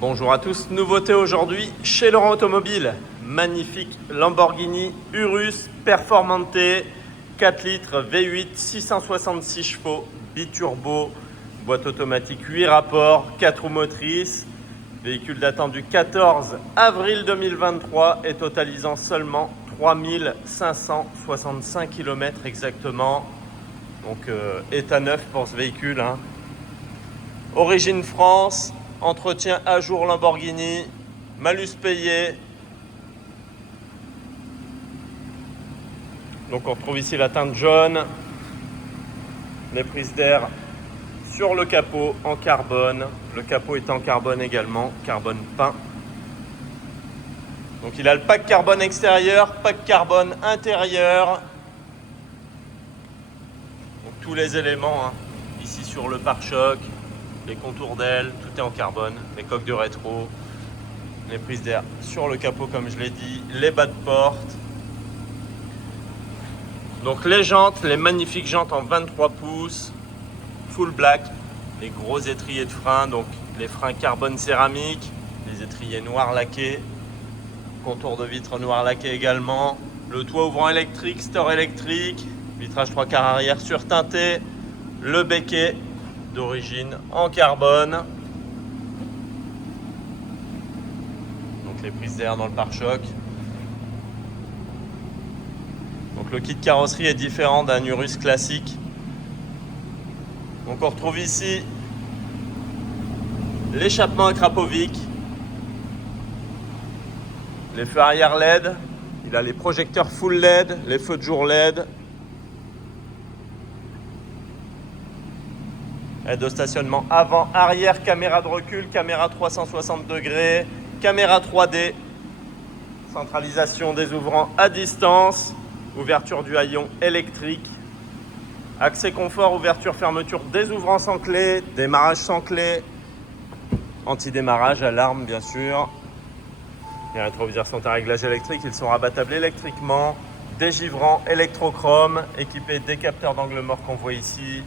Bonjour à tous, nouveauté aujourd'hui chez Laurent Automobile. Magnifique Lamborghini Urus Performante 4 litres V8 666 chevaux biturbo, boîte automatique 8 rapports, 4 roues motrices, véhicule datant du 14 avril 2023 et totalisant seulement 3565 km exactement. Donc état neuf pour ce véhicule. Origine France, entretien à jour Lamborghini, malus payé. Donc on retrouve ici la teinte jaune, les prises d'air sur le capot en carbone. Le capot est en carbone également, carbone peint. Donc il a le pack carbone extérieur, pack carbone intérieur. Donc tous les éléments ici sur le pare-choc, les contours d'ailes, tout est en carbone, les coques de rétro, les prises d'air sur le capot comme je l'ai dit, les bas de porte. Donc les jantes, les magnifiques jantes en 23 pouces, full black, les gros étriers de frein, donc les freins carbone céramique, les étriers noirs laqués, contour de vitre noir laqué également, le toit ouvrant électrique, store électrique, vitrage 3/4 arrière surteinté, le becquet d'origine en carbone. Donc les prises d'air dans le pare-choc. Donc le kit carrosserie est différent d'un Urus classique. Donc on retrouve ici l'échappement à Krapovic, les feux arrière LED, il a les projecteurs full LED, les feux de jour LED, aide au stationnement avant, arrière, caméra de recul, caméra 360 degrés, caméra 3D, centralisation des ouvrants à distance, ouverture du haillon électrique, accès confort, ouverture, fermeture des ouvrants sans clé, démarrage sans clé, anti-démarrage, alarme bien sûr. Les rétroviseurs sont à réglage électrique, ils sont rabattables électriquement, dégivrants électrochrome, équipés des capteurs d'angle mort qu'on voit ici.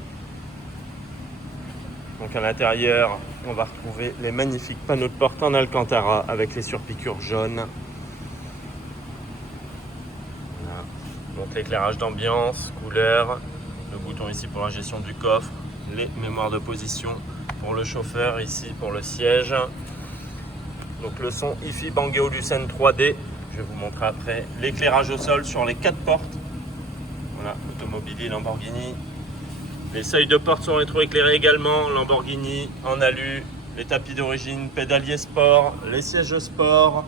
Donc à l'intérieur, on va retrouver les magnifiques panneaux de porte en Alcantara avec les surpiqûres jaunes. Voilà. Donc l'éclairage d'ambiance, couleur, le bouton ici pour la gestion du coffre, les mémoires de position pour le chauffeur, ici pour le siège. Donc le son hi-fi Bang & Olufsen 3D, je vais vous montrer après. L'éclairage au sol sur les 4 portes. Voilà, Automobile Lamborghini. Les seuils de porte sont rétroéclairés également, Lamborghini en alu, les tapis d'origine, pédalier sport, les sièges sport.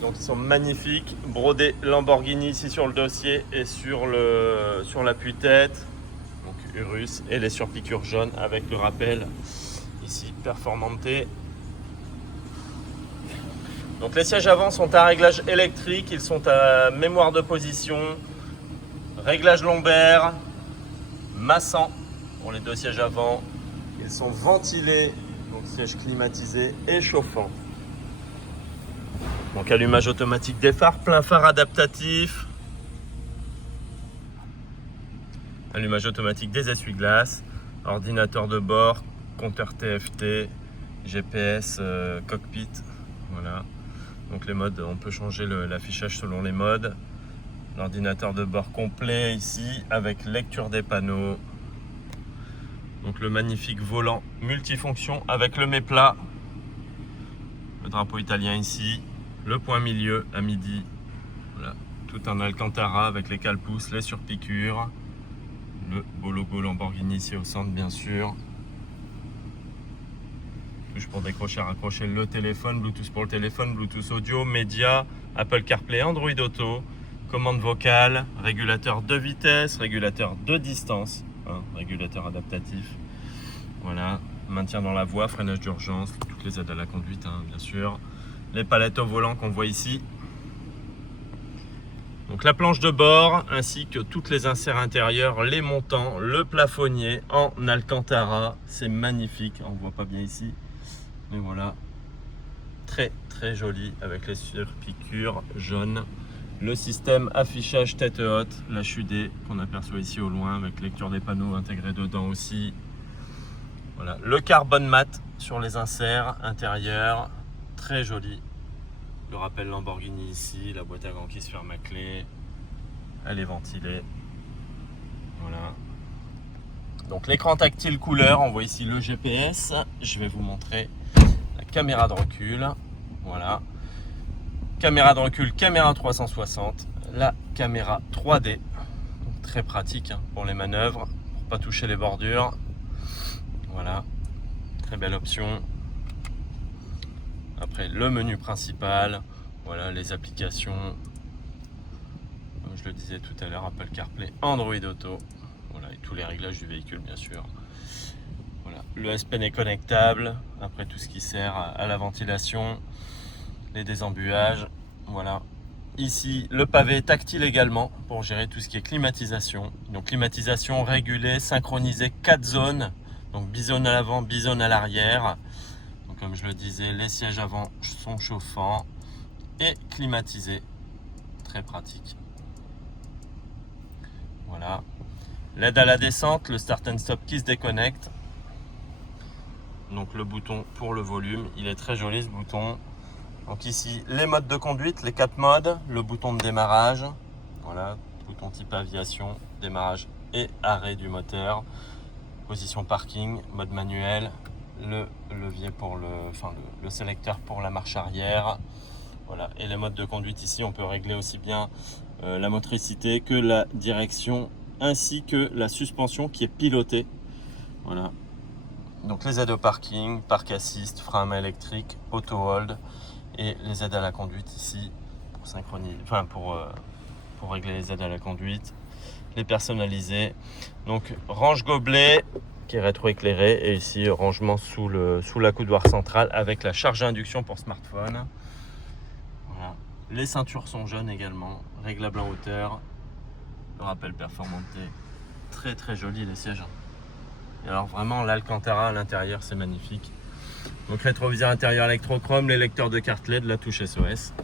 Donc ils sont magnifiques, brodés Lamborghini ici sur le dossier et sur l'appui-tête. Donc Urus et les surpiqûres jaunes avec le rappel ici Performante. Donc les sièges avant sont à réglage électrique, ils sont à mémoire de position, réglage lombaire, massant pour les deux sièges avant. Ils sont ventilés, donc siège climatisé et chauffant. Donc allumage automatique des phares, plein phare adaptatif. Allumage automatique des essuie-glaces, ordinateur de bord, compteur TFT, GPS, cockpit. Voilà. Donc les modes, on peut changer l'affichage selon les modes. L'ordinateur de bord complet ici avec lecture des panneaux. Donc le magnifique volant multifonction avec le mets-plat. Le drapeau italien ici. Le point milieu à midi. Voilà. Tout en Alcantara avec les cale-pouces, les surpiqûres. Le beau logo Lamborghini ici au centre bien sûr. Touche pour décrocher, raccrocher le téléphone, Bluetooth pour le téléphone, Bluetooth audio, média, Apple CarPlay, Android Auto, commande vocale, régulateur de vitesse, régulateur de distance, régulateur adaptatif. Voilà, maintien dans la voie, freinage d'urgence, toutes les aides à la conduite bien sûr. Les palettes au volant qu'on voit ici. Donc la planche de bord ainsi que toutes les inserts intérieurs, les montants, le plafonnier en Alcantara. C'est magnifique, on ne voit pas bien ici. Mais voilà, très très joli avec les surpiqûres jaunes. Le système affichage tête haute, l'HUD qu'on aperçoit ici au loin avec lecture des panneaux intégrés dedans aussi. Voilà, le carbone mat sur les inserts intérieurs, très joli. Le rappel Lamborghini ici, la boîte à gants qui se ferme à clé, elle est ventilée. Voilà. Donc l'écran tactile couleur, on voit ici le GPS. Je vais vous montrer la caméra de recul. Voilà. Caméra de recul, caméra 360, la caméra 3D. Donc, très pratique hein, pour les manœuvres, pour pas toucher les bordures. Voilà, très belle option. Après le menu principal, voilà les applications. Comme je le disais tout à l'heure, Apple CarPlay, Android Auto. Voilà, et tous les réglages du véhicule bien sûr. Voilà, le S Pen est connectable. Après tout ce qui sert à la ventilation, les désembuages. Voilà. Ici, le pavé est tactile également pour gérer tout ce qui est climatisation. Donc climatisation régulée, synchronisée, 4 zones. Donc bizone à l'avant, bizone à l'arrière. Donc comme je le disais, les sièges avant sont chauffants et climatisés. Très pratique. Voilà. L'aide à la descente, le start and stop qui se déconnecte. Donc le bouton pour le volume, il est très joli ce bouton. Donc ici, les modes de conduite, les 4 modes, le bouton de démarrage. Voilà, bouton type aviation, démarrage et arrêt du moteur. Position parking, mode manuel, le levier pour le sélecteur pour la marche arrière. Voilà. Et les modes de conduite ici, on peut régler aussi bien la motricité que la direction ainsi que la suspension qui est pilotée. Voilà. Donc les aides au parking, park assist, frein à main électrique, auto hold et les aides à la conduite ici pour synchroniser, pour régler les aides à la conduite. Les personnaliser. Donc range gobelet qui est rétroéclairé et ici rangement sous la coudoir centrale avec la charge à induction pour smartphone. Voilà. Les ceintures sont jaunes également, réglables en hauteur, le rappel performanté, très très joli les sièges. Et alors vraiment l'Alcantara à l'intérieur c'est magnifique. Donc rétroviseur intérieur électrochrome, les lecteurs de carte LED, la touche SOS.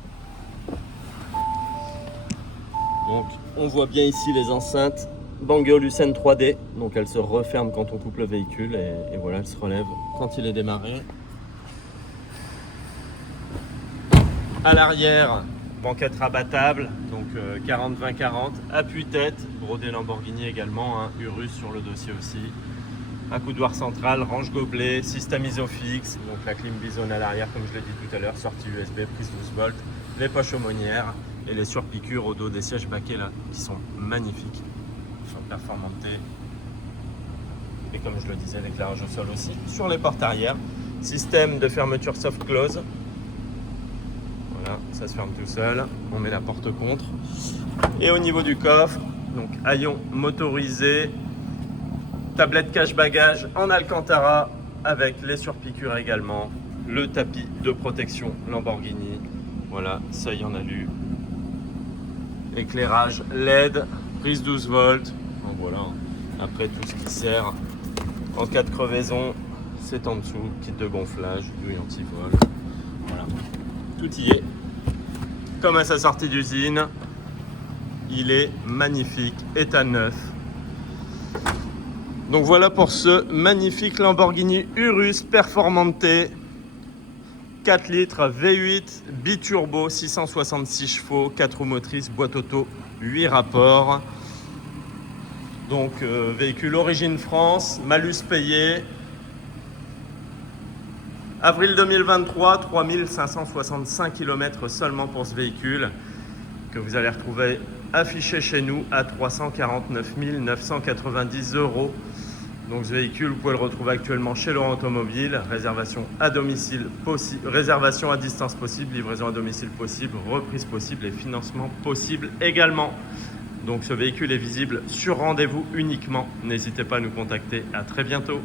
Donc on voit bien ici les enceintes Banggood Lucene 3D, donc elle se referme quand on coupe le véhicule et voilà, elle se relève quand il est démarré. À l'arrière, banquette rabattable, donc 40-20-40, appui-tête, brodé Lamborghini également, hein, Urus sur le dossier aussi. Un coudoir central, range gobelet, système Isofix, donc la clim bisone à l'arrière comme je l'ai dit tout à l'heure, sortie USB, prise 12 volts, les poches aumônières et les surpiqûres au dos des sièges baquets là qui sont magnifiques, sont performantés. Et comme je le disais, l'éclairage au sol aussi sur les portes arrière. Système de fermeture soft close. Voilà, ça se ferme tout seul. On met la porte contre. Et au niveau du coffre, donc haillon motorisé, tablette cache-bagages en Alcantara avec les surpiqûres également, le tapis de protection Lamborghini, voilà, seuil en alu, éclairage LED, prise 12 volts, donc voilà, après tout ce qui sert en cas de crevaison, c'est en dessous, kit de gonflage, douille anti-vol, voilà, tout y est, comme à sa sortie d'usine, il est magnifique, état neuf. Donc voilà pour ce magnifique Lamborghini Urus Performante 4 litres V8 biturbo 666 chevaux 4 roues motrices, boîte auto 8 rapports. Donc véhicule origine France, malus payé. Avril 2023, 3565 km seulement pour ce véhicule que vous allez retrouver affiché chez nous à 349 990 €. Donc ce véhicule, vous pouvez le retrouver actuellement chez Laurent Automobile. Réservation à domicile possible, réservation à distance possible, livraison à domicile possible, reprise possible et financement possible également. Donc ce véhicule est visible sur rendez-vous uniquement. N'hésitez pas à nous contacter. À très bientôt.